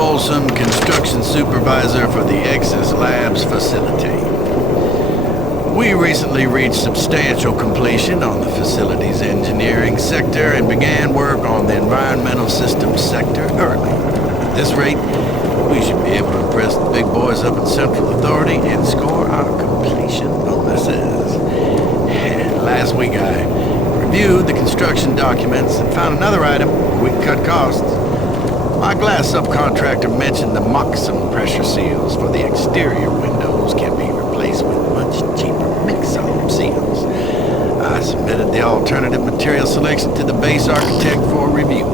Folsom, construction supervisor for the Exis Labs facility. We recently reached substantial completion on the facilities engineering sector and began work on the environmental systems sector early. At this rate, we should be able to impress the big boys up in Central Authority and score our completion bonuses. Last week I reviewed the construction documents and found another item where we can cut costs. My glass subcontractor mentioned the Moxon pressure seals for the exterior windows can be replaced with much cheaper mix-on seals. I submitted the alternative material selection to the base architect for review.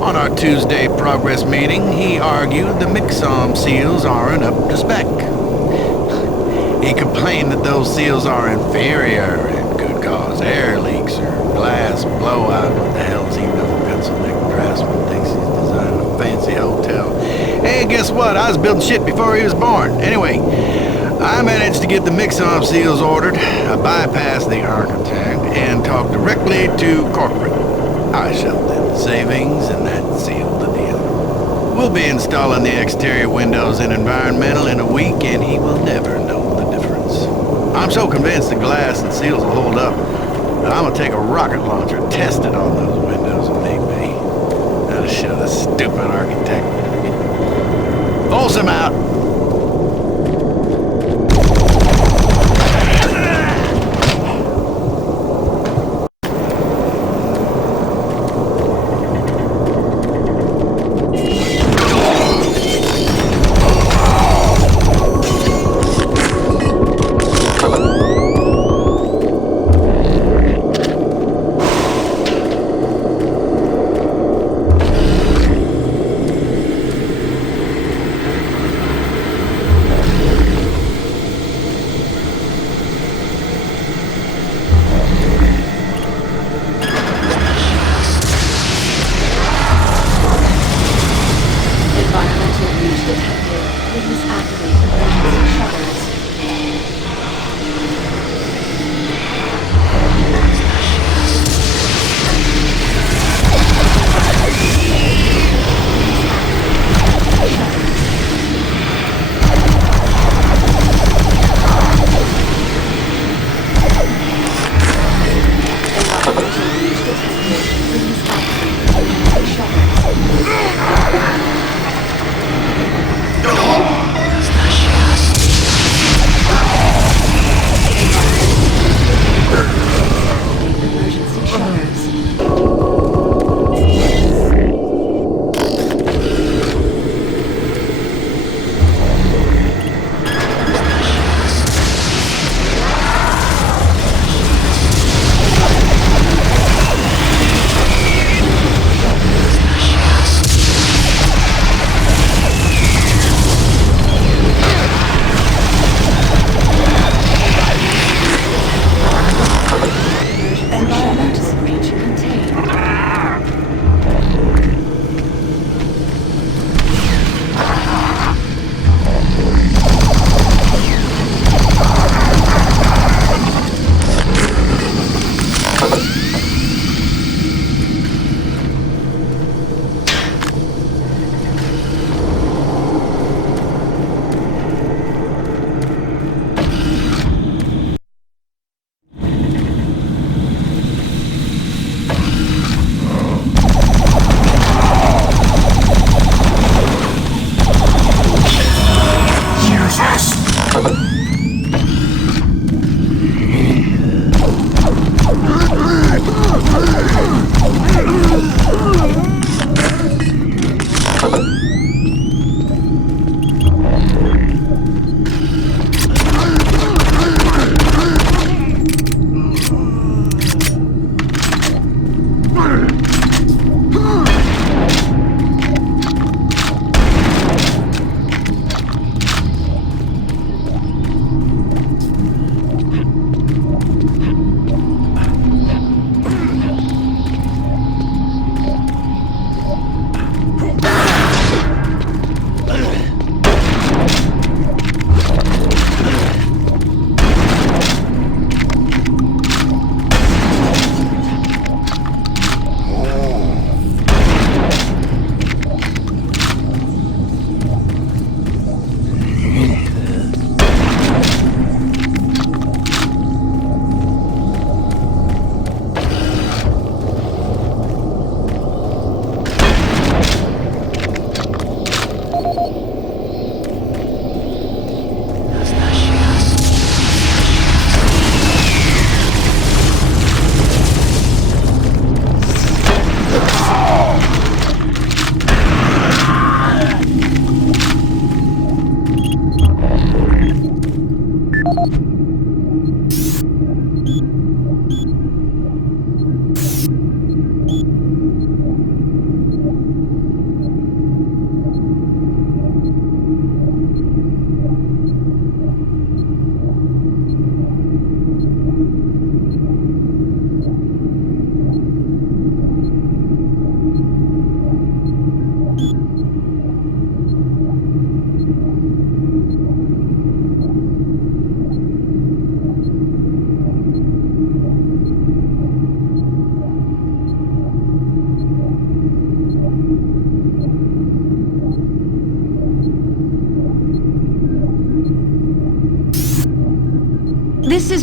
On our Tuesday progress meeting, he argued the mix-on seals aren't up to spec. He complained that those seals are inferior and could cause air leaks or glass blowout. What the hell does he know? Pencil neck draftsman thinks he's designing a fancy hotel. Hey, guess what? I was building shit before he was born. Anyway, I managed to get the mix-on seals ordered. I bypassed the architect and talked directly to corporate. I shoved in the savings and that sealed the deal. We'll be installing the exterior windows in environmental in a week and he will never know the difference. I'm so convinced the glass and seals will hold up that I'm gonna take a rocket launcher, test it on those windows and maybe that'll show the stupid architect. Folsom out!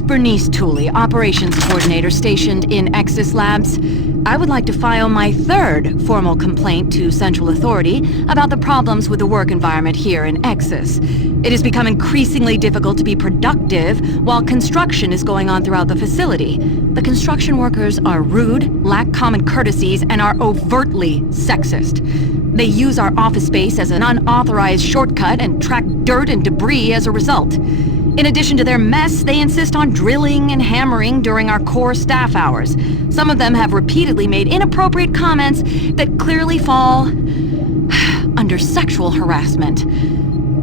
Bernice Tooley, Operations Coordinator stationed in Exis Labs. I would like to file my third formal complaint to Central Authority about the problems with the work environment here in Exis. It has become increasingly difficult to be productive while construction is going on throughout the facility. The construction workers are rude, lack common courtesies, and are overtly sexist. They use our office space as an unauthorized shortcut and track dirt and debris as a result. In addition to their mess, they insist on drilling and hammering during our core staff hours. Some of them have repeatedly made inappropriate comments that clearly fall under sexual harassment.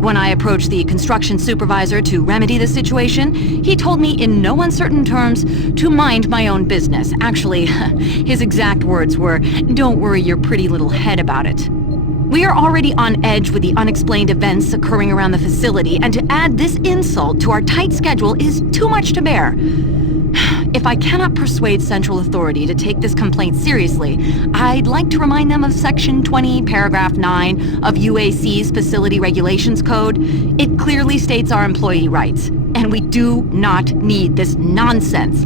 When I approached the construction supervisor to remedy the situation, he told me in no uncertain terms to mind my own business. Actually, his exact words were, "Don't worry your pretty little head about it." We are already on edge with the unexplained events occurring around the facility, and to add this insult to our tight schedule is too much to bear. If I cannot persuade Central Authority to take this complaint seriously, I'd like to remind them of Section 20, Paragraph 9 of UAC's Facility Regulations Code. It clearly states our employee rights, and we do not need this nonsense.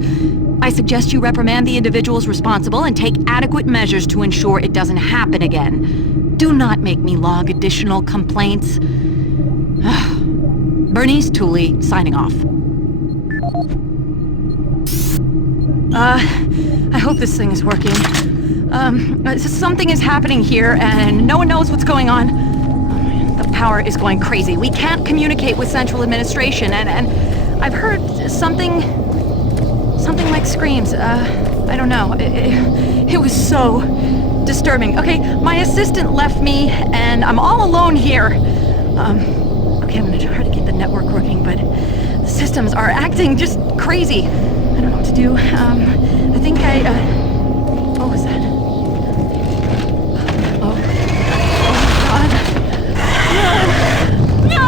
I suggest you reprimand the individuals responsible and take adequate measures to ensure it doesn't happen again. Do not make me log additional complaints. Bernice Tooley, signing off. I hope this thing is working. Something is happening here, and no one knows what's going on. The power is going crazy. We can't communicate with Central Administration, and I've heard something like screams. I don't know. It was so disturbing. Okay, my assistant left me, and I'm all alone here. Okay, I'm gonna try to get the network working, but the systems are acting just crazy. I don't know what to do. I think what was that? Oh. Oh, God. No!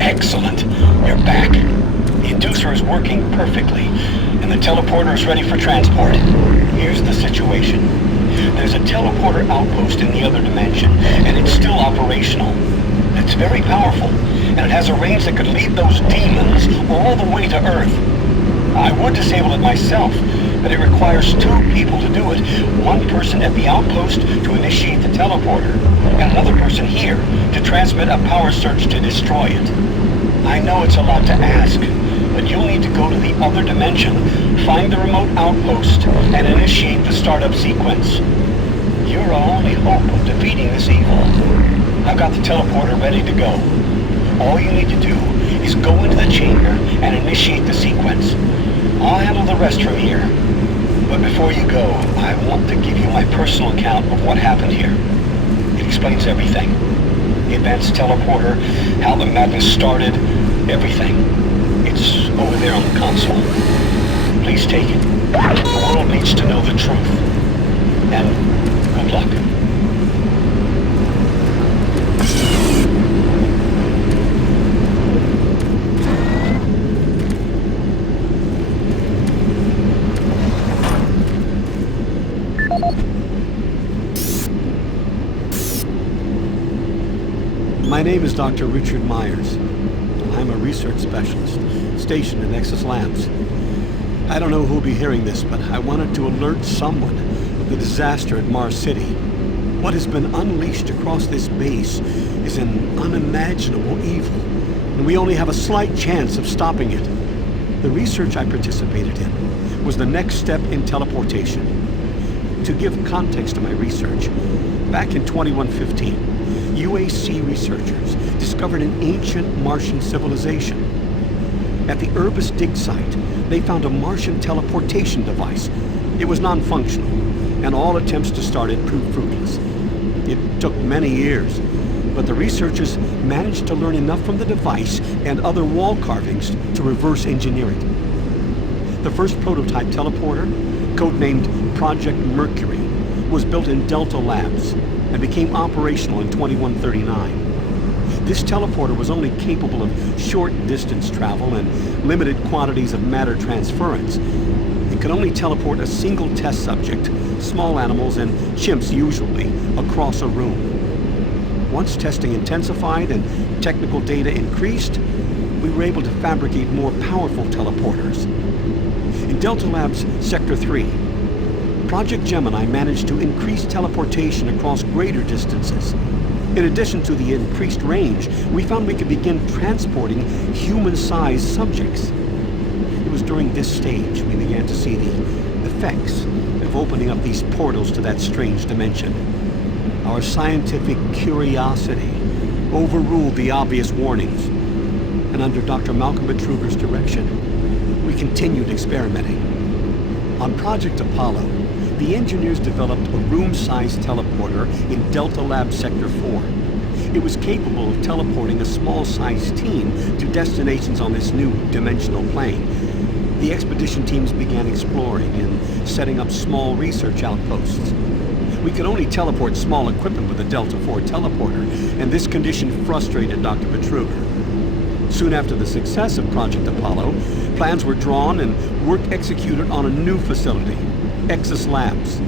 Excellent. You're back. The inducer is working perfectly, and the teleporter is ready for transport. Here's the situation. There's a teleporter outpost in the other dimension, and it's still operational. It's very powerful, and it has a range that could lead those demons all the way to Earth. I would disable it myself, but it requires 2 people to do it. One person at the outpost to initiate the teleporter, and another person here to transmit a power surge to destroy it. I know it's a lot to ask, But you'll need to go to the other dimension, find the remote outpost, and initiate the startup sequence. You're our only hope of defeating this evil. I've got the teleporter ready to go. All you need to do is go into the chamber and initiate the sequence. I'll handle the rest from here. But before you go, I want to give you my personal account of what happened here. It explains everything. The advanced teleporter, how the madness started, everything. It's over there on the console. Please take it. The world needs to know the truth. And good luck. My name is Dr. Richard Myers, and I'm a research specialist stationed at Exis Labs. I don't know who'll be hearing this, but I wanted to alert someone of the disaster at Mars City. What has been unleashed across this base is an unimaginable evil, and we only have a slight chance of stopping it. The research I participated in was the next step in teleportation. To give context to my research, back in 2115, UAC researchers discovered an ancient Martian civilization. At the Urbis dig site, they found a Martian teleportation device. It was non-functional, and all attempts to start it proved fruitless. It took many years, but the researchers managed to learn enough from the device and other wall carvings to reverse engineer it. The first prototype teleporter, codenamed Project Mercury, was built in Delta Labs and became operational in 2139. This teleporter was only capable of short distance travel and limited quantities of matter transference. It could only teleport a single test subject, small animals and chimps usually, across a room. Once testing intensified and technical data increased, we were able to fabricate more powerful teleporters. In Delta Labs Sector 3, Project Gemini managed to increase teleportation across greater distances. In addition to the increased range, we found we could begin transporting human-sized subjects. It was during this stage we began to see the effects of opening up these portals to that strange dimension. Our scientific curiosity overruled the obvious warnings, and under Dr. Malcolm Betruger's direction, we continued experimenting. On Project Apollo, the engineers developed a room-sized teleporter in Delta Lab Sector 4. It was capable of teleporting a small-sized team to destinations on this new dimensional plane. The expedition teams began exploring and setting up small research outposts. We could only teleport small equipment with a Delta 4 teleporter, and this condition frustrated Dr. Betruger. Soon after the success of Project Apollo, plans were drawn and work executed on a new facility, Exis Labs.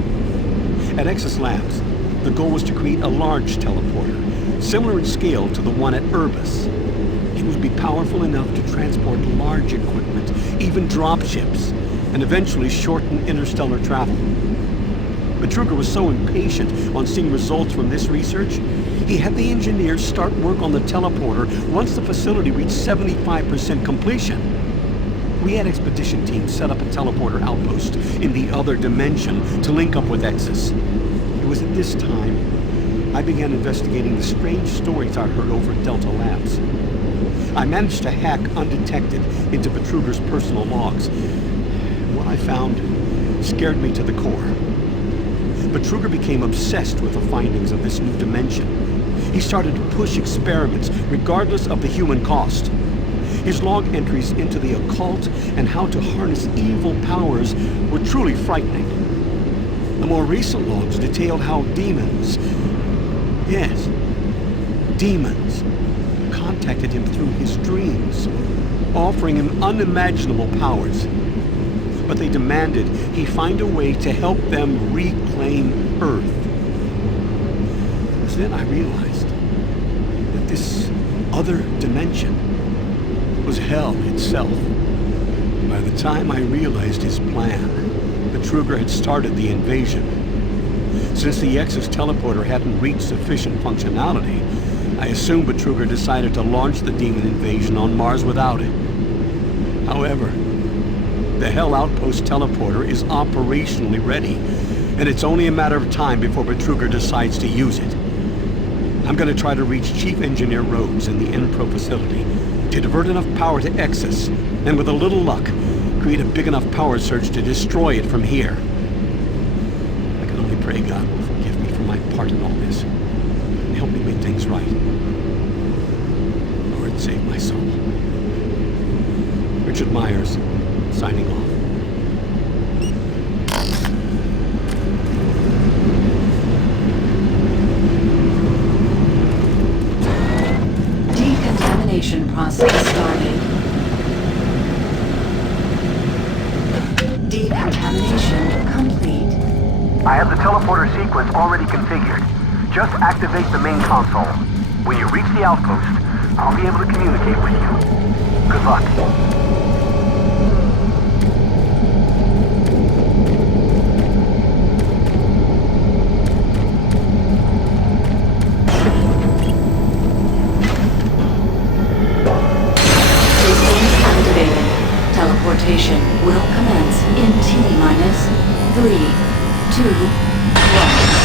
At Exis Labs, the goal was to create a large teleporter, similar in scale to the one at Urbis. It would be powerful enough to transport large equipment, even dropships, and eventually shorten interstellar travel. Betruger was so impatient on seeing results from this research, he had the engineers start work on the teleporter once the facility reached 75% completion. We had expedition teams set up a teleporter outpost in the other dimension to link up with Exis. It was at this time I began investigating the strange stories I heard over at Delta Labs. I managed to hack undetected into Betruger's personal logs. What I found scared me to the core. Betruger became obsessed with the findings of this new dimension. He started to push experiments regardless of the human cost. His log entries into the occult and how to harness evil powers were truly frightening. The more recent logs detailed how demons, yes, demons, contacted him through his dreams, offering him unimaginable powers. But they demanded he find a way to help them reclaim Earth. It was then I realized that this other dimension was hell itself. By the time I realized his plan, Betruger had started the invasion. Since the Exis teleporter hadn't reached sufficient functionality, I assumed Betruger decided to launch the demon invasion on Mars without it. However, the Hell Outpost teleporter is operationally ready, and it's only a matter of time before Betruger decides to use it. I'm gonna try to reach Chief Engineer Rhodes in the Enpro facility to divert enough power to Exis, and with a little luck, create a big enough power surge to destroy it from here. I can only pray God will forgive me for my part in all this, and help me make things right. Lord, save my soul. Richard Myers, signing off. Decontamination process started. Decontamination complete. I have the teleporter sequence already configured. Just activate the main console. When you reach the outpost, I'll be able to communicate with you. Good luck. Systems activated. Teleportation will commence in T-minus 3, 2, 1.